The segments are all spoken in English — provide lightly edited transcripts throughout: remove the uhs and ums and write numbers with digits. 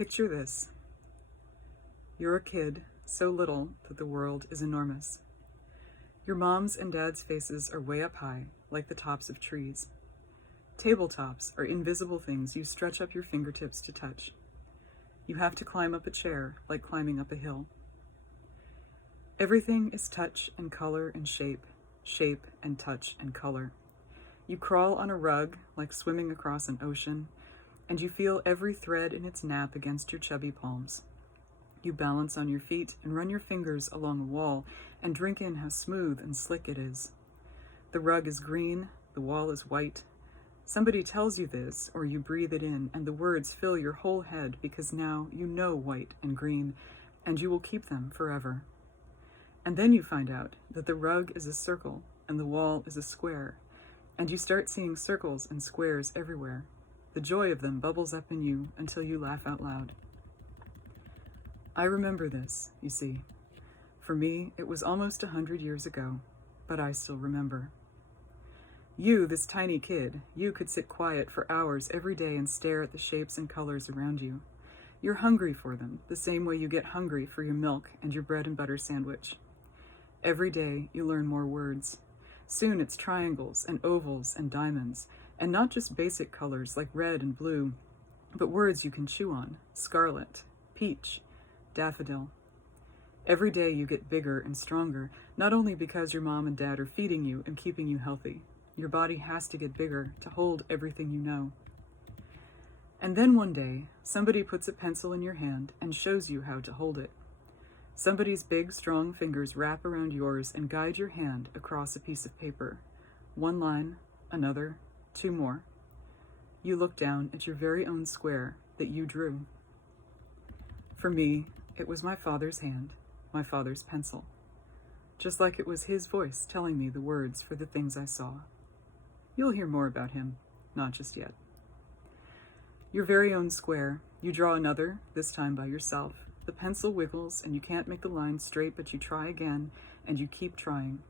Picture this. You're a kid, so little that the world is enormous. Your mom's and dad's faces are way up high, like the tops of trees. Tabletops are invisible things you stretch up your fingertips to touch. You have to climb up a chair, like climbing up a hill. Everything is touch and color and shape, shape and touch and color. You crawl on a rug, like swimming across an ocean, and you feel every thread in its nap against your chubby palms. You balance on your feet and run your fingers along a wall and drink in how smooth and slick it is. The rug is green, the wall is white. Somebody tells you this, or you breathe it in, and the words fill your whole head because now you know white and green, and you will keep them forever. And then you find out that the rug is a circle and the wall is a square, and you start seeing circles and squares everywhere. The joy of them bubbles up in you until you laugh out loud. I remember this, you see. For me, it was almost 100 years ago, but I still remember. You, this tiny kid, you could sit quiet for hours every day and stare at the shapes and colors around you. You're hungry for them, the same way you get hungry for your milk and your bread and butter sandwich. Every day, you learn more words. Soon it's triangles and ovals and diamonds, and not just basic colors like red and blue, but words you can chew on: scarlet, peach, daffodil. Every day you get bigger and stronger, not only because your mom and dad are feeding you and keeping you healthy. Your body has to get bigger to hold everything you know. And then one day, somebody puts a pencil in your hand and shows you how to hold it. Somebody's big, strong fingers wrap around yours and guide your hand across a piece of paper. One line, another, two more. You look down at your very own square that you drew. For me, it was my father's hand, my father's pencil. Just like it was his voice telling me the words for the things I saw. You'll hear more about him, not just yet. Your very own square, you draw another, this time by yourself. The pencil wiggles and you can't make the line straight, but you try again and you keep trying.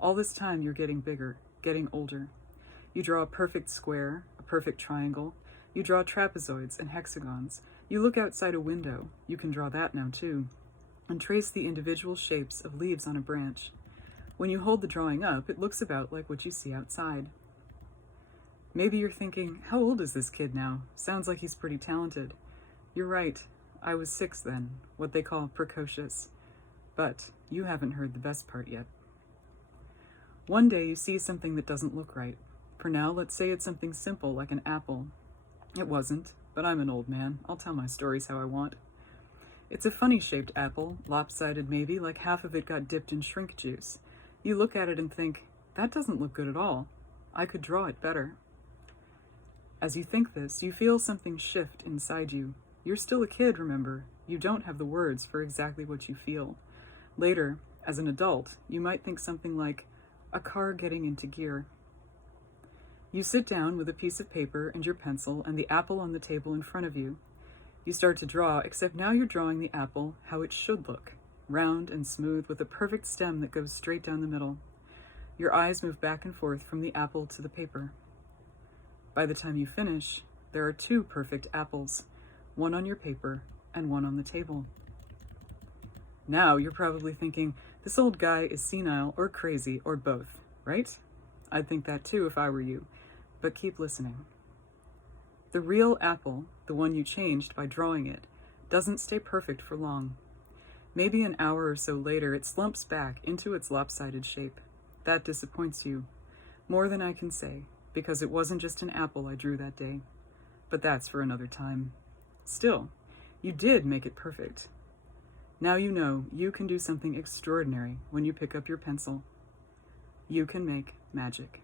All this time you're getting bigger, getting older. You draw a perfect square, a perfect triangle. You draw trapezoids and hexagons. You look outside a window, you can draw that now too, and trace the individual shapes of leaves on a branch. When you hold the drawing up, it looks about like what you see outside. Maybe you're thinking, how old is this kid now? Sounds like he's pretty talented. You're right, I was 6 then, what they call precocious. But you haven't heard the best part yet. One day you see something that doesn't look right. For now, let's say it's something simple like an apple. It wasn't, but I'm an old man. I'll tell my stories how I want. It's a funny shaped apple, lopsided maybe, like half of it got dipped in shrink juice. You look at it and think, that doesn't look good at all. I could draw it better. As you think this, you feel something shift inside you. You're still a kid, remember. You don't have the words for exactly what you feel. Later, as an adult, you might think something like, a car getting into gear. You sit down with a piece of paper and your pencil and the apple on the table in front of you. You start to draw, except now you're drawing the apple how it should look, round and smooth with a perfect stem that goes straight down the middle. Your eyes move back and forth from the apple to the paper. By the time you finish, there are 2 perfect apples, one on your paper and one on the table. Now you're probably thinking, this old guy is senile or crazy or both, right? I'd think that too if I were you, but keep listening. The real apple, the one you changed by drawing it, doesn't stay perfect for long. Maybe an hour or so later it slumps back into its lopsided shape. That disappoints you, more than I can say, because it wasn't just an apple I drew that day. But that's for another time. Still, you did make it perfect. Now you know you can do something extraordinary when you pick up your pencil. You can make magic.